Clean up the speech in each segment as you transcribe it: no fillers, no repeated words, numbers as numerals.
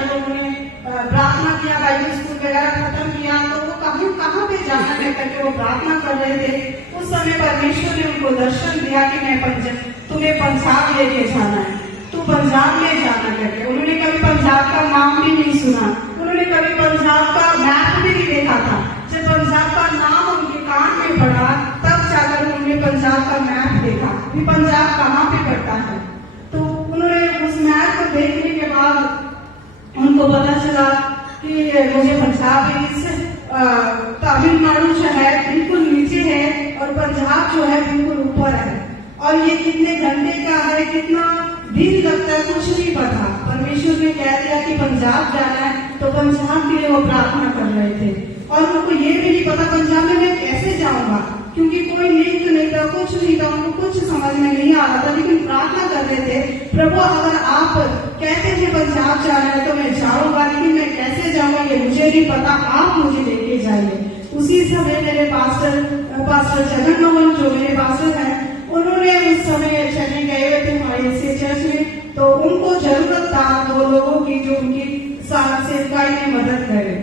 जब उन्होंने प्रार्थना किया, बाइबल स्कूल वगैरह खत्म किया, तो वो कहाँ पे जाना है करके वो प्रार्थना कर रहे थे। उस समय परमेश्वर ने उनको दर्शन दिया कि मैं तुम्हें पंजाब लेके जाना है, तू पंजाब ले जाना करके। उन्होंने कभी पंजाब का नाम भी नहीं सुना, उन्होंने कभी पंजाब का मैप भी नहीं देखा था। जब पंजाब का नाम उनके कान में पड़ा तब जाकर उन्होंने पंजाब का मैप देखा कि पंजाब कहाँ पे पड़ता है। तो उन्होंने उस मैप को देखने के बाद उनको पता चला कि मुझे पंजाब इस तमिलनाडु जो है बिल्कुल नीचे है और पंजाब जो है बिल्कुल ऊपर है, और ये कितने घंटे का है, कितना दिन लगता है, कुछ नहीं पता। परमेश्वर ने कह दिया कि पंजाब जाना है, तो पंजाब के लिए वो प्रार्थना कर रहे थे। और उनको ये भी नहीं पता पंजाब में मैं कैसे जाऊंगा, क्योंकि कोई लिंक नहीं था, कुछ नहीं था, उनको कुछ समझ में नहीं आ रहा था। लेकिन प्रार्थना कर रहे थे, प्रभु अगर आप कहते थे पंजाब जाना है तो मैं जाऊंगा, लेकिन मैं कैसे जाऊंगा ये मुझे नहीं पता, आप मुझे लेके जाइए। उसी समय मेरे पास्टर जगन मोहन जो मेरे पास्टर हैं, उन्होंने उस समय चले गए हुए थे हमारे इस चर्च में, तो उनको जरूरत था दो लोगों की जो उनकी सेवकाई में मदद करे।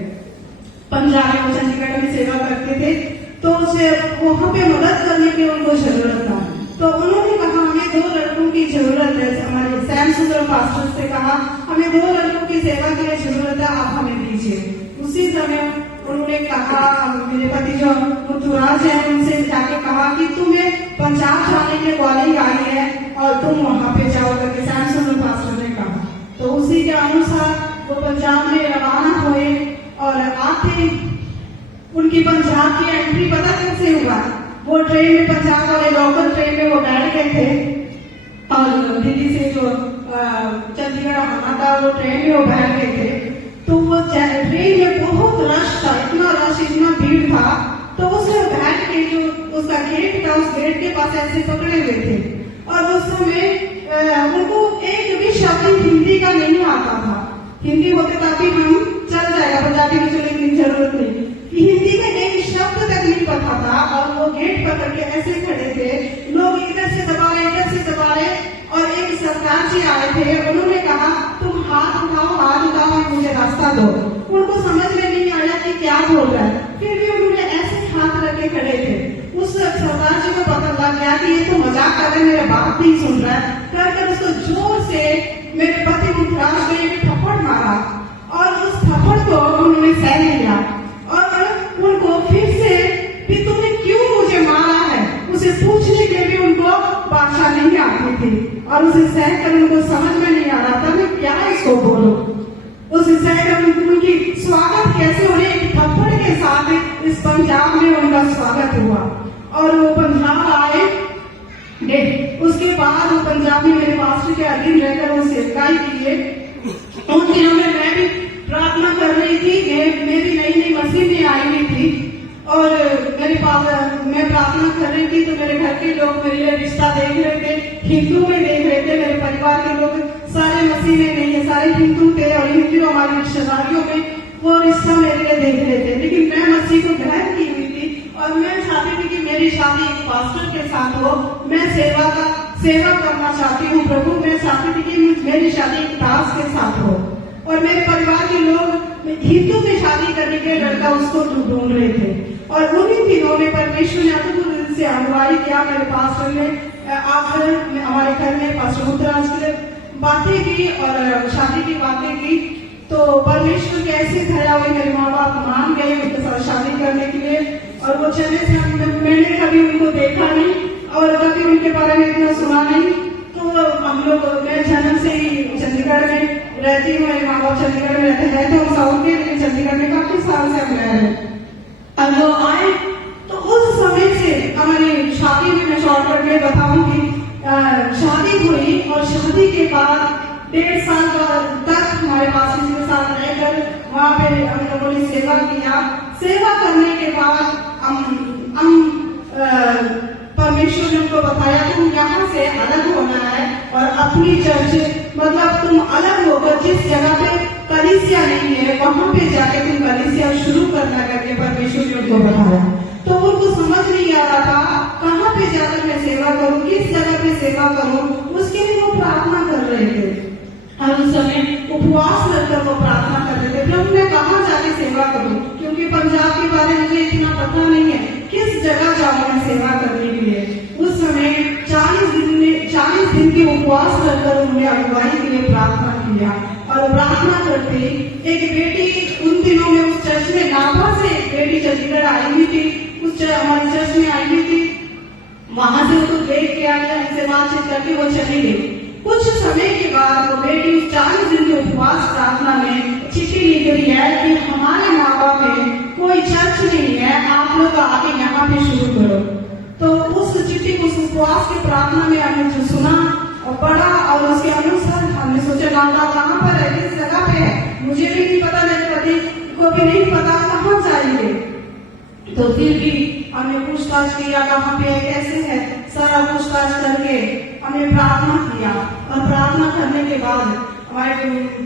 पंजाब में चंडीगढ़ में सेवा करते थे, तो उसे वहाँ पे मदद करने की उनको जरूरत था। तो उन्होंने कहा हमें 2 लड़कों की जरूरत है। हमारे सैम सुंदर पास्टर से कहा हमें 2 लड़कों की सेवा के लिए जरूरत है, आप हमें दीजिए। उसी समय उन्होंने कहा, मेरे पति जो मुथुराज है उनसे जाके कहा कि तुम्हें पंजाब जाने के कॉलिंग आई है और तुम वहाँ पे जाओ करके सैम सुंदर पास्टर ने कहा। तो उसी के अनुसार वो पंजाब में रवाना हुए और आते उनकी पंजाब की एंट्री पता कैसे हुआ। वो ट्रेन में, पंजाब वाले लोकल ट्रेन में वो बैठ गए थे और दिल्ली से जो चंडीगढ़ आना था वो ट्रेन में वो बैठ गए थे। तो वो ट्रेन में बहुत रश था, इतना रश, इतना भीड़ था। तो उसमें बैठ के जो उसका गेट था, उस गेट के पास ऐसे पकड़े हुए थे और उस समय उनको एक भी शब्द हिंदी का नहीं आता था। हिंदी होते ताकि हम चल जाएगा, पंजाबी में चलने की जरूरत नहीं, हिंदी का एक शब्द तक नहीं पता था। और वो गेट पकड़ के ऐसे खड़े थे, लोग इधर से दबा रहे, इधर से दबा रहे, और एक सरदार जी आए थे, उन्होंने कहा तुम हाथ उठाओ मुझे रास्ता दो। उनको समझ में नहीं आया कि क्या बोल रहा है, फिर भी उन्होंने ऐसे हाथ रख के खड़े थे। उस सरदार जी को पता लग गया कि ये तो मजाक कर रहे, मेरे बात नहीं सुन रहा है, कर उसको जोर से मेरे पति मुखराज को एक थप्पड़ मारा और उस थप्पड़ को उन्होंने सह लिया और उनको फिर से कि तुमने क्यों मुझे मारा है उसे पूछने के भी उनको भाषा नहीं आती थी और उसे सहकर उनको समझ में नहीं आ रहा था मैं क्या इसको बोलूं। उसे सहकर उनकी स्वागत कैसे उन्हें एक थप्पड़ के साथ इस पंजाब में उनका स्वागत हुआ और वो पंजाब आए। उसके बाद वो पंजाब में मेरे पास्टर के अधीन रहकर वो सेवकाई किए। उन दिनों में मैं भी प्रार्थना कर रही थी, मैं भी नई मसीह में आई हुई थी और मैं प्रार्थना कर रही थी तो मेरे घर के लोग मेरे लिए रिश्ता देख रहे थे, हिंदू में देख रहे थे। मेरे परिवार के लोग सारे मसीह में नहीं है, सारे हिंदू थे और हिंदू हमारी रिश्तेदारियों में वो रिश्ता मेरे लिए देख रहे थे। लेकिन मैं मसीह को ग्रहण की हुई थी और मैं चाहती थी कि मेरी शादी एक पास्टर के साथ हो। मैं सेवा करना चाहती हूँ प्रभु, मैं चाहती थी कि मेरी शादी एक दास के साथ हो और मेरे परिवार के लोग हिंदू में शादी करने के लड़का उसको ढूंढ रहे थे। और उन्हीं दिनों में परमेश्वर ने अद्भुत से अगुवाई किया। मेरे पास्टर ने आकर हमारे घर में पास्टर मुखराज के बातें की और शादी की बातें की। तो परमेश्वर कैसे दया हुई, मेरे माँ बाप मान गए उनके साथ शादी करने के लिए और वो चले से मैंने कभी उनको देखा नहीं और कभी उनके बारे में इतना सुना नहीं। तो हम लोग, मैं जन्म से ही चंडीगढ़ में रहती हूँ, मेरे माँ बाप चंडीगढ़ में रहते हैं तो हम साउथ के, लेकिन चंडीगढ़ में काफी साल से हम रह रहे हैं। अब लोग आए तो उस समय से हमारी शादी में, मैं शॉर्टकट में बताऊंगी, शादी हुई और शादी के बाद 1.5 साल तक हमारे पास के साथ रहकर वहाँ पे हम लोगों ने सेवा किया। सेवा करने के बाद हम परमेश्वर ने उनको बताया तुम यहाँ से अलग होना है और अपनी चर्च, मतलब तुम अलग होकर जिस जगह पे कलीसिया नहीं है वहाँ पे जाके तुम कलीसिया शुरू करना करके परमेश्वर ने उनको बताया। तो उनको समझ नहीं आ रहा था कहाँ पे जाकर मैं सेवा करूँ, किस जगह पे सेवा करूँ, उसके लिए वो प्रार्थना कर रहे थे। और उस समय उपवास करकर वो सेवा करूं, क्योंकि पंजाब के बारे में मुझे इतना पता नहीं है, किस जगह जाऊं मैं सेवा करने के लिए। उस समय 40 दिन के उपवास कर उन्होंने अगुवाई के लिए प्रार्थना किया। और प्रार्थना करते एक बेटी उन दिनों में उस चर्च में नाभा से एक बेटी चंडीगढ़ आई हुई थी, हमारे चर्च में आई हुई थी। वहां से उसको देख के आके हमसे बातचीत करके वो चली गई। कुछ समय के बाद वो बेटी उस 40 दिन के उपवास प्रार्थना में चिट्ठी लिख रही है कि हमारे नाभा में कोई चर्च नहीं है, आप लोग आके यहाँ पे शुरू करो। तो उस चिट्ठी को उस उपवास की प्रार्थना में हमने जो सुना और पढ़ा, और उसके अनुसार हमने सोचा नाभा कहाँ पर है, किस जगह पे है, मुझे भी नहीं पता, मेरे पति को भी नहीं पता कहाँ जाएंगे। तो फिर भी हमने पूछताछ किया कहाँ पे है, कैसे है, सारा पूछताछ करके हमने प्रार्थना किया। और प्रार्थना करने के बाद हमारे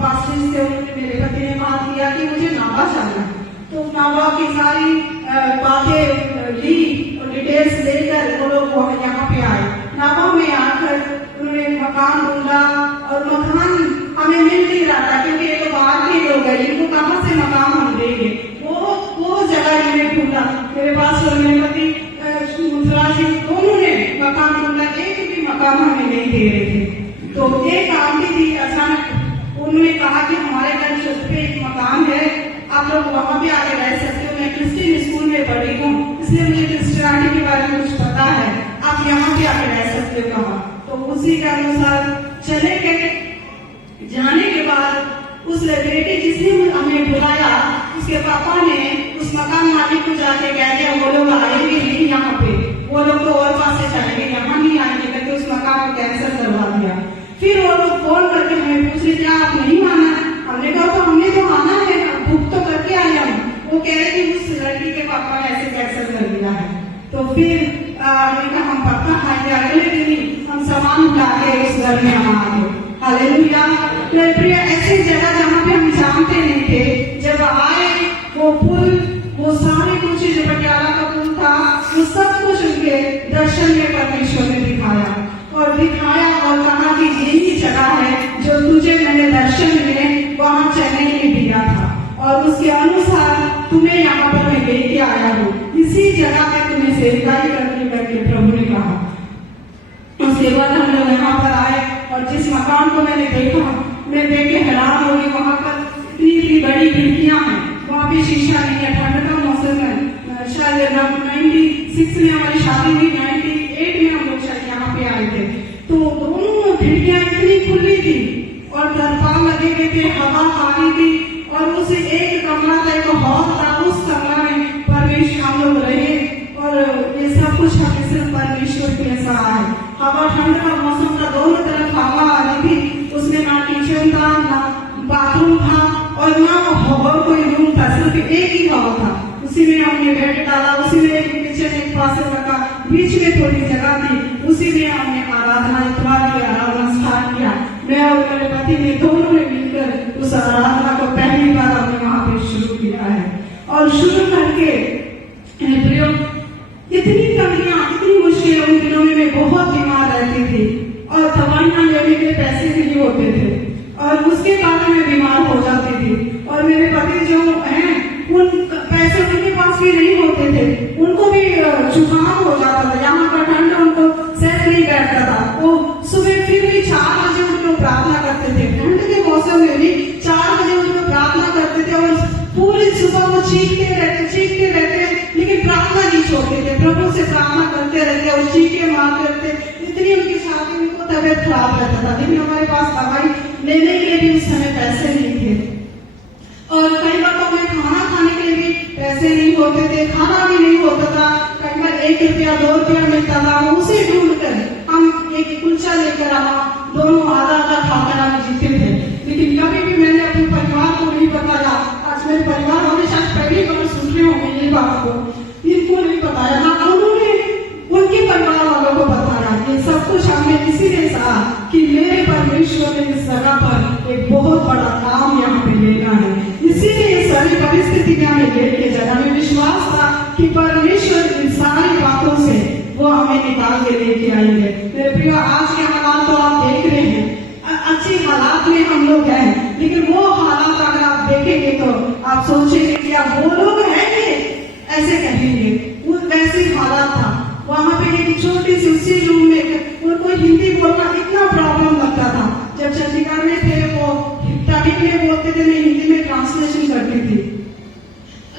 पास्टर से मेरे पति ने बात किया कि मुझे नाभा जाना है। तो नाभा की सारी बातें ली और डिटेल्स लेकर वो लोग यहाँ पे आए। नाभा में आकर उन्होंने मकान ढूंढा और मकान हमें मिल नहीं रहा था, क्योंकि ये तो बाहर के लोग हैं, इनको कहाँ से मकान हम देंगे। वो जगह मैंने ढूंढा, मेरे पास और मेरे पति दोनों ने मकान ढूंढा, एक भी मकान हमें नहीं दे रहे थे। तो एक आंटी थी, अचानक उन्होंने कहा कि हमारे घर छत पे एक मकान है, आप लोग वहां भी आके रह सकते हो, मैं क्रिश्चियन स्कूल में पढ़ी हूँ, इसलिए मुझे क्रिश्चियनिटी के बारे में कुछ पता है, आप यहाँ भी आके रह सकते हो कहा। तो उसी के अनुसार चले गए। जाने के बाद उस बेटे जिसने हमें बुलाया, उसके पापा ने उस मकान मालिक को जाके कह दिया वो लोग आएंगे नहीं यहाँ पे, वो लोग तो और पास से जाएंगे, यहाँ नहीं आएंगे, करके उस मकान को कैंसिल करवा दिया। फिर वो लोग फोन करके हमें पूछ रहे क्या आप नहीं आना? हमने कहा तो हमने तो आना है, बुक तो करके आए हम। वो कह रहे कि उस लड़की के पापा ने ऐसे कैंसिल कर दिया है। तो फिर हम पक्का खाएंगे, अगले दिन ही हम सामान उठा के उस घर में हम आ गए। हालेलुया। मेरे प्रिय, ऐसी जगह जहाँ पे हम जानते नहीं थे, जब आए वो पुल, वो सारी कुछ जो पटियाला का पुल था, वो सब कुछ उनके दर्शन में परमेश्वर ने दिखाया और कहा कि यही जगह है जो तुझे मैंने दर्शन में वहाँ चेन्नई में दिया था, और उसके अनुसार तुम्हें यहाँ पर मैं लेके आया हूँ, इसी जगह पे तुम्हें सेवकाई करने करके प्रभु ने कहा। उसके बाद हम लोग यहाँ पर आए और जिस मकान को मैंने देखा, मैं देख के हैरान हो गई। वहाँ पर इतनी बड़ी खिड़कियां हैं, वहाँ पे शीशा नहीं है, ठंड का मौसम है। शायद 96 में हमारी शादी हुई, 98 में हम लोग शायद यहाँ पे आए थे। तो दोनों खिड़कियां इतनी खुली थी और दरपाल लगे हुए थे, हवा आ रही थी, और उसे एक कमरा था, एक हॉल था, उस कमरा में परमेश्वर हम लोग रहे। और ये सब कुछ हमें सिर्फ परमेश्वर के ऐसा है। हवा, ठंड का मौसम था, दोनों तरफ हवा आ रही थी, उसमें ना किचन था, ना बाथरूम था, और ना और कोई रूम था, सिर्फ एक ही हॉल था। उसी में हमने बेड डाला, उसी में एक किचन एक पास रखा, बीच में थोड़ी जगह थी, उसी में हमने आराधना स्टार्ट किया। मैं और मेरे पति ने दोनों ने मिलकर उस आराधना को पहली बार हमने वहां पे शुरू किया है। और शुरू करके इतनी कमियां, इतनी मुश्किलें, उन दिनों में मैं बहुत बीमार रहती थी और दवाइयां लेने के पैसे भी नहीं होते थे, और उसके बाद में बीमार हो जाती थी। और मेरे पति जो हैं, उन पैसे उनके पास भी नहीं होते थे, उनको भी जुकाम हो जाता था, यहाँ का ठंड उनको सहन नहीं बैठता था। वो सुबह फिर भी 4 बजे उनको प्रार्थना करते थे, ठंड के मौसम में भी 4 बजे उनको प्रार्थना करते थे, और पूरी सुबह वो चीखते रहते, लेकिन प्रार्थना नहीं छोड़ते थे, प्रभु से प्रार्थना करते रहते और चीखे मारते रहते। इतनी उनकी छाती, उनको तबियत खराब रहता था, लेकिन हमारे पास दवाई लेने के लिए भी उस समय पैसे नहीं थे, और कई बार तो हमें खाना खाने के लिए भी पैसे नहीं होते थे, खाना भी नहीं होता था। कई बार 1 रुपया 2 रुपया मिलता था, उसे ढूंढ कर हम एक कुलचा लेकर दोनों आधा खाकर हम जीते थे। लेकिन कभी भी मैंने अपने परिवार को नहीं बताया। आज मेरे परिवार वाले शायद पहली बार सुन रहे होंगे ये बात को, इनको नहीं बताया, ना उन्होंने उनके परिवार वालों को बताया। ये सब कुछ हमने इसीलिए कहा कि मेरे परमेश्वर ने इस जगह पर एक बहुत बड़ा काम यहाँ पे लेना है, इसीलिए ये सारी परिस्थिति में हमें लेके जाना। हमें विश्वास था कि परमेश्वर इन सारी बातों से वो हमें निकाल के लेके आएंगे। मेरे प्रिय, आज के हालात तो आप देख रहे हैं, अच्छे हालात में हम लोग हैं, लेकिन वो हालात अगर आप देखेंगे तो आप सोचेंगे कि आप वो लोग हैं ये, ऐसे कहेंगे। वो वैसे हालात था वहां पे। एक छोटी सी उसी रूम में उनको हिंदी बोलना इतना प्रॉब्लम लगता था। जब चंडीगढ़ में थे वो तमिल में बोलते थे, मैं हिंदी में ट्रांसलेशन करती थी,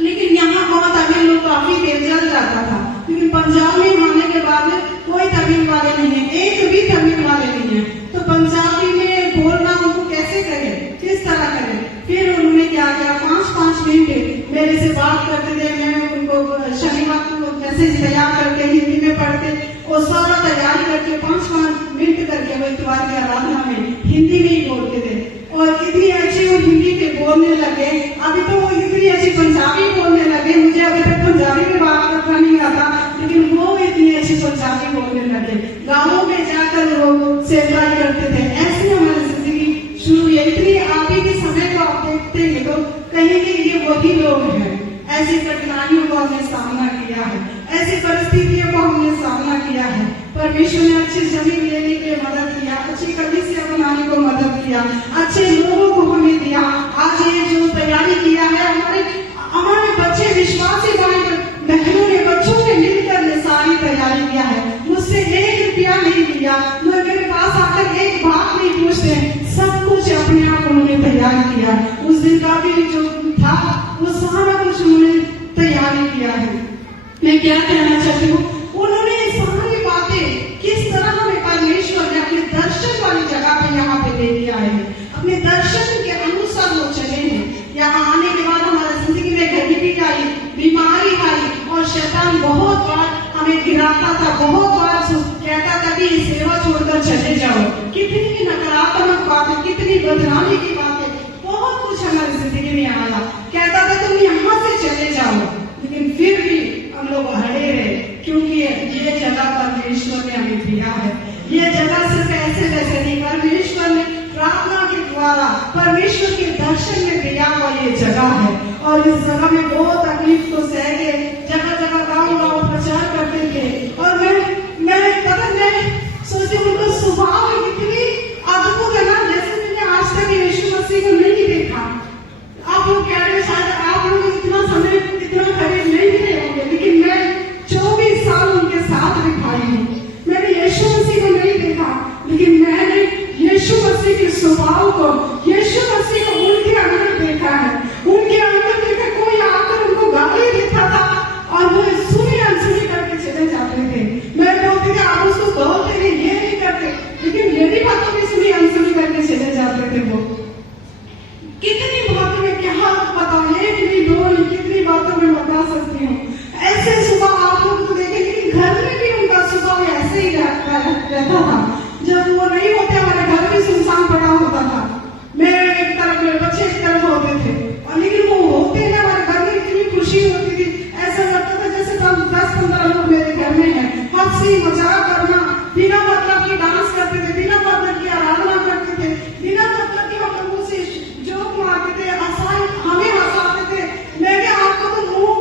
लेकिन यहाँ वहाँ तमिल लोग काफी देर चल जाता था। लेकिन पंजाब में आने के बाद कोई तमिल वाले नहीं है, एक भी तमिल वाले नहीं है। तो पंजाबी में बोलना उनको कैसे करें, किस तरह करें? फिर उन्होंने क्या किया, 5-5 मिनट मेरे से बात करते थे। मैं उनको शनिवार को मैसेज तैयार करके हिंदी में पढ़ते और सारा तैयारी करके 5-5 मिनट करके वो इतवार की आराधना में हिंदी में ही बोलते थे। और इतनी अच्छी वो हिंदी में बोलने लगे। अभी तो वो इतनी अच्छी पंजाबी बोलने लगे। मुझे अभी तक पंजाबी में बात करना नहीं आता, लेकिन वो इतनी अच्छी पंजाबी बोलने लगे। गाँवों में जाकर वो सेवाएं करते थे। ऐसी हमारी जिंदगी शुरू हुई। इतनी आगे के समय को आप देखते हैं तो कहेंगे ये वही लोग हैं। ऐसी कठिनाइयों को हमने सामना किया है, ऐसी परिस्थितियों को हमने सामना किया है। परमेश्वर ने अच्छी जमीन लेने के मदद किया, अच्छी कलीसिया बनाने को मदद किया, अच्छे लोगों को हमें दिया। आज ये जो तैयारी किया है, हमारे बच्चे विश्वासी बहनों ने, बच्चों ने मिलकर ये सारी तैयारी किया है। मुझसे 1 रुपया नहीं लिया, मेरे पास आकर एक बात नहीं पूछते, सब कुछ अपने आप उन्होंने तैयार किया। उस दिन का भी जो था वो सारा कुछ उन्होंने तैयारी किया है। मैं क्या कहना चाहती हूँ, उन्होंने सारी बातें किस तरह हमें परमेश्वर ने अपने दर्शन वाली जगह पे यहाँ पे लेके आए हैं। अपने दर्शन के अनुसार वो चले हैं। यहाँ आने के बाद हमारी जिंदगी में गरीबी आई, बीमारी आई और शैतान बहुत बार हमें गिराता था, बहुत बार कहता था कि सेवा छोड़कर चले जाओ। कितनी नकारात्मक बातें, कितनी बदनामी की बातें, बहुत कुछ हमारी जिंदगी में आया। कहता था तुम यहाँ से चले जाओ, लेकिन फिर भी हम लोग अड़े रहे, क्योंकि ये जगह परमेश्वर ने हमें दिया है। ये जगह सिर्फ ऐसे वैसे नहीं, परमेश्वर ने प्रार्थना के द्वारा परमेश्वर के दर्शन में दिया हुआ ये जगह है। और इस जगह में बहुत तकलीफ को सह के जगह जगह गाँव प्रचार करते थे। और मैं सोचती उनका स्वभाव इतनी अद्भुत है ना, जैसे मैंने आज तक यीशु मसीह को नहीं देखा। आप लोग कह रहे शायद आप लोग इतना समय इतना करीब नहीं मिले होंगे, लेकिन मैं 24 साल उनके साथ बिताई हूँ। मैंने यीशु मसीह को नहीं देखा, लेकिन मैंने यीशु मसीह के स्वभाव को, यीशु मसीह को उनके अंदर देखा है। उनके अंदर देखा, कोई आकर उनको गाली देता था और वो सुनी अनसुनी करके चले जाते थे। मैं बोलती थी आप उसको बोलते नहीं, ये नहीं करते, लेकिन मेरी बातों में सुनी अनसुनी करके चले जाते थे। वो कितनी बातों में क्या बताऊं, एक नहीं दो नहीं, कितनी बातों में बता सकती हूँ। ऐसे सुबह आप लोग तो देखें, लेकिन घर में भी उनका सुबह ऐसे ही रहता था। जब वो नहीं होते, हमारे घर भी सुनसान पड़ा होता था। मैं एक तरफ, मेरे बच्चे एक तरफ होते थे, और लेकिन वो होते ना, हमारे घर में इतनी खुशी होती थी। ऐसा लगता था जैसे 10-15 लोग मेरे घर में हैं। हंसी मजाक करना, बिना मतलब की डांस करते थे, बिना मतलब की आराधना करते थे, बिना मतलब की हम लोगों से जोक मारते थे, हमें हंसाते थे। मैंने आपका मुंह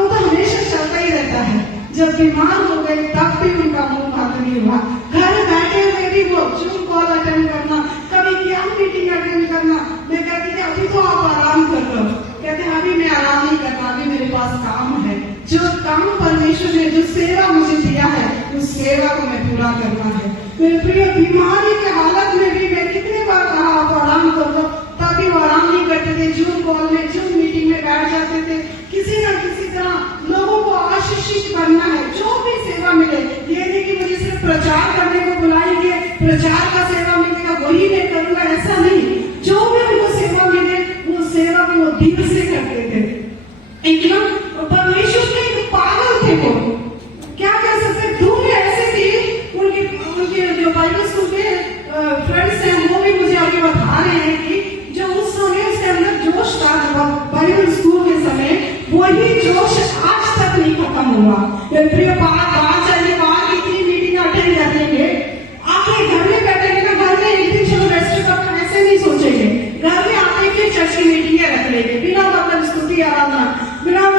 तो हमेशा चलता ही रहता है। जब बीमार हो गए तब भी उनका मुंह बंद नहीं हुआ। घर बैठे हुए भी वो जूम कॉल अटेंड करना, कभी क्या मीटिंग अटेंड करना। मैं कहती थी अभी तो आप आराम कर लो, कहते अभी मैं आराम नहीं करना, अभी मेरे पास काम है। जो काम परमेश्वर ने, जो सेवा मुझे दिया है, उस सेवा को मैं पूरा करना है। मेरे प्रिय, बीमारी के हालत में भी मैं कितने बार कहा आप आराम कर लो, तभी वो आराम नहीं करते थे। जूम कॉल में, जूम मीटिंग में बैठ जाते थे। किसी न किसी तरह लोगों को आशीषित करना है, जो भी सेवा मिले। ये नहीं कि मुझे सिर्फ प्रचार करने को बुलाएंगे, प्रचार का सेवा मिलेगा वही मैं करूंगा, ऐसा नहीं। जो भी उनको सेवा मिले, वो सेवा को वो दिल से करते थे। एकदम परमेश्वर के पागल थे वो, क्या कह सकते। धूम ऐसे थी। उनके जो बाइबल स्कूल के फ्रेंड्स हैं, वो भी मुझे अभी बता रहे हैं कि जो उस समय उसके अंदर जोश था बाइबल स्कूल के समय, वही जोश आज तक नहीं खत्म हुआ। बाहर जाइए, बाहर कितनी मीटिंग अटेंड करेंगे, आपके घर में बैठेंगे ना, घर में एक दिन चलो रेस्ट करना, ऐसे नहीं सोचेंगे। घर में आते फिर चर्च की मीटिंग रख लेंगे, बिना मतलब स्तुति आराधना, बिना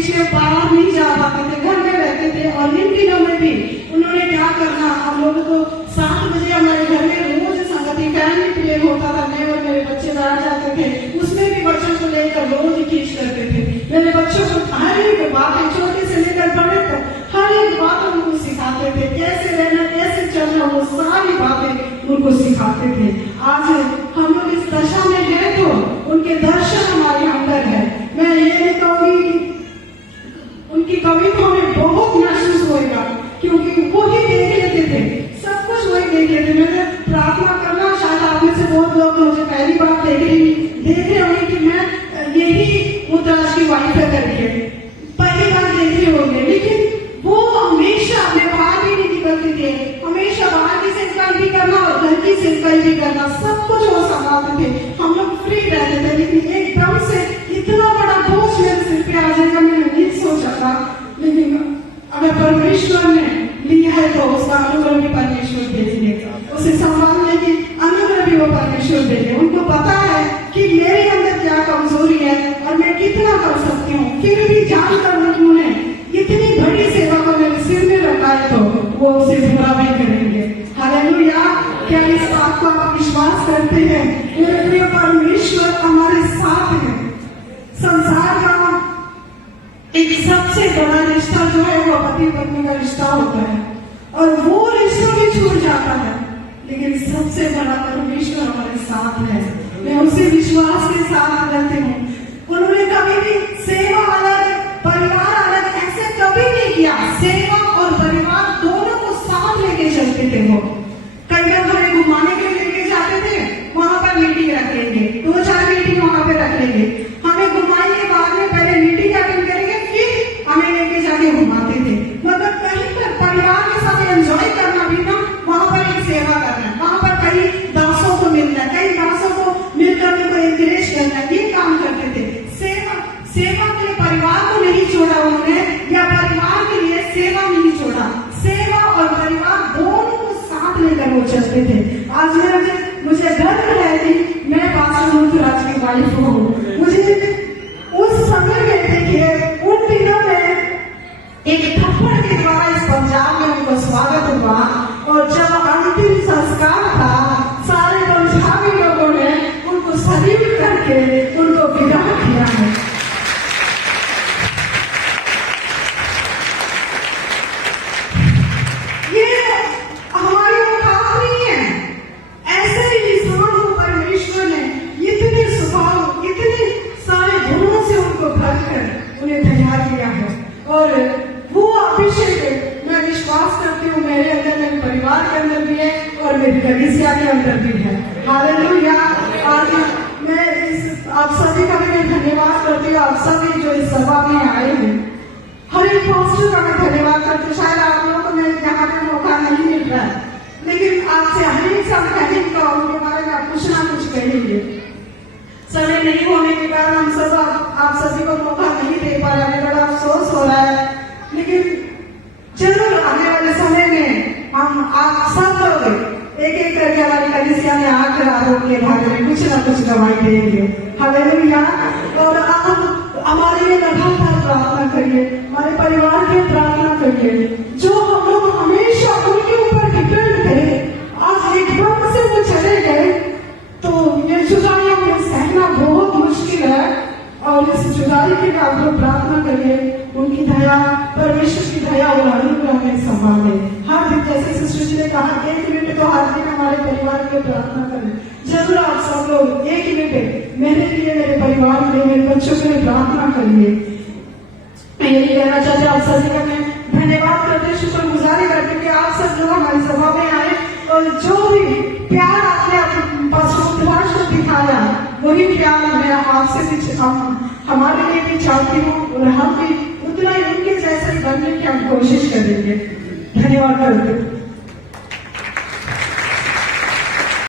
बीच में बाहर नहीं जा पाते थे, घर में रहते थे। और इन दिनों में भी उन्होंने क्या करना, हम लोगों को 7 बजे हमारे घर में रोज संगति फैमिली प्ले होता था, मैं और मेरे बच्चे बैठ जाते थे, उसमें भी बच्चों को लेकर रोज टीच करते थे। मेरे बच्चों को हर एक बात, छोटे से लेकर बड़े तक हर एक बात उनको सिखाते थे, कैसे रहना, कैसे चलना, वो सारी बातें उनको सिखाते थे। आज हम लोग इस दशा में हैं तो उनके दर्शन हमारे अंदर है। मैं ये नहीं कहूंगी उनकी कमी को हमें बहुत महसूस होएगा, क्योंकि वो ही देख लेते थे, सब कुछ वही देख लेते। मैंने प्रार्थना करना, शायद आप में से बहुत लोग मुझे पहली बार देख रहे होंगे कि मैं यही मुद्राज की वाइफ है करके पहली बार देख रहे होंगे, लेकिन वो हमेशा अपने बाहर भी नहीं निकलते थे, हमेशा बाहर की सेवकाई भी करना और घर की सेवकाई भी करना, सब कुछ वो संभालते थे। हम लोग फ्री रहते थे, लेकिन एकदम से इतना बड़ा बोझ मेरे सिर पे आ जाएगा, मैंने नहीं सोचा था। लेकिन अगर परमेश्वर ने लिया है तो उसका अनुग्रह भी परमेश्वर देंगे, उसे संभालने की अनुग्रह भी वो परमेश्वर देंगे। उनको पता है कि मेरे अंदर क्या कमजोरी है और मैं कितना कर सकती हूँ, फिर भी जानकर उन्होंने इतनी बड़ी सेवा को मेरे सिर में रखा है तो वो उसे पूरा भी करेंगे। हालेलुया! क्या इस बात को आप विश्वास करते हैं? मेरे प्रिय परमेश्वर हमारे साथ है। संसार का एक सबसे बड़ा रिश्ता जो है वो पति पत्नी का रिश्ता होता है, और वो रिश्ता भी छूट जाता है, लेकिन सबसे बड़ा परमेश्वर हमारे साथ है। मैं उसे विश्वास के साथ रहती हूँ। उन्होंने कभी भी सेवा अलग परिवार अलग ऐसे कभी नहीं किया, सेवा और परिवार दोनों को साथ लेके चलते थे। वो कई बार हमें घुमाने के लिए लेके जाते थे, वहां पर मीटिंग रख लेंगे, 2-4 मीटिंग वहां पे रख लेंगे, हमें घुमाएंगे, बाद में पहले मीटिंग अटेंड करेंगे, फिर हमें लेके जाके घुमाते थे। मतलब कहीं पर परिवार के साथ एंजॉय करना भी ना, वहां पर एक सेवा करना, वहां पर कई दासों को मिलना, कई दासों को मिलकर उनको एनकरेज करना, ये काम करते थे। सेवा के लिए परिवार को नहीं छोड़ा उन्होंने, या परिवार के लिए सेवा नहीं छोड़ा, सेवा और परिवार दोनों को साथ लेकर वो चलते थे। आज मुझे गर्व है कि मैं पास्टर मुद्राज की वाइफ हूँ। मुझे उस समय में देखिए, उन दिनों में एक थप्पड़ के द्वारा इस पंजाब में उनको स्वागत हुआ, और जब अंतिम संस्कार था, सारे पंजाबी लोगों ने उनको सल्यूट करके उनको विदा किया है। उन्हें तैयार किया है, और वो अभिषेक मैं विश्वास करती हूँ मेरे अंदर, मेरे परिवार के अंदर भी है और मेरी कलीसिया के अंदर भी है। हालेलुया! आज मैं आप सभी का भी मैं धन्यवाद करती हूँ, आप सभी जो इस सभा में आए हैं, हर एक पास्टर का मैं धन्यवाद करती हूँ। शायद आप लोगों को मैं यहाँ पे मौका नहीं मिल रहा है, लेकिन आपसे हर एक सब कहने का उनके बारे में आप कुछ ना कुछ कहेंगे। समय नहीं होने के कारण हम सब आप सभी को मौका नहीं दे पा रहे हैं, बड़ा अफसोस हो रहा है, लेकिन जरूर आने वाले समय में हम आप सब लोग एक एक करके हमारी कलीसिया में आकर आरोप के बारे में कुछ ना कुछ गवाही देंगे। हालेलुया! और आप हमारे लिए लगातार प्रार्थना करिए, हमारे परिवार की प्रार्थना करिए, जो हम लोग हमेशा उनके ऊपर डिपेंड थे, आज एकदम से वो चले गए तो ये जुदाई में सहना बहुत मुश्किल है, और इस जुदाई के लिए आप लोग प्रार्थना करिए, उनकी दया, परमेश्वर की दया और अनुग्रह हमें संभाले। हर दिन, जैसे सिस्टर जी ने कहा, 1 मिनट तो हर दिन हमारे परिवार के लिए प्रार्थना करें। जरूर आप सब लोग 1 मिनट मेरे लिए, मेरे परिवार के लिए, मेरे बच्चों के लिए प्रार्थना करिए। मैं यही कहना चाहते आप सभी का मैं धन्यवाद करते, शुक्रगुजारी करते कि आप सब लोग हमारी सभा में आए, और जो भी प्यार आपने पास्टर को दिखाया, वही प्यार मैं आपसे भी हमारे लिए भी चाहती हूँ, और हम भी उतना ही उनके जैसे बनने की हम कोशिश करेंगे। धन्यवाद करते।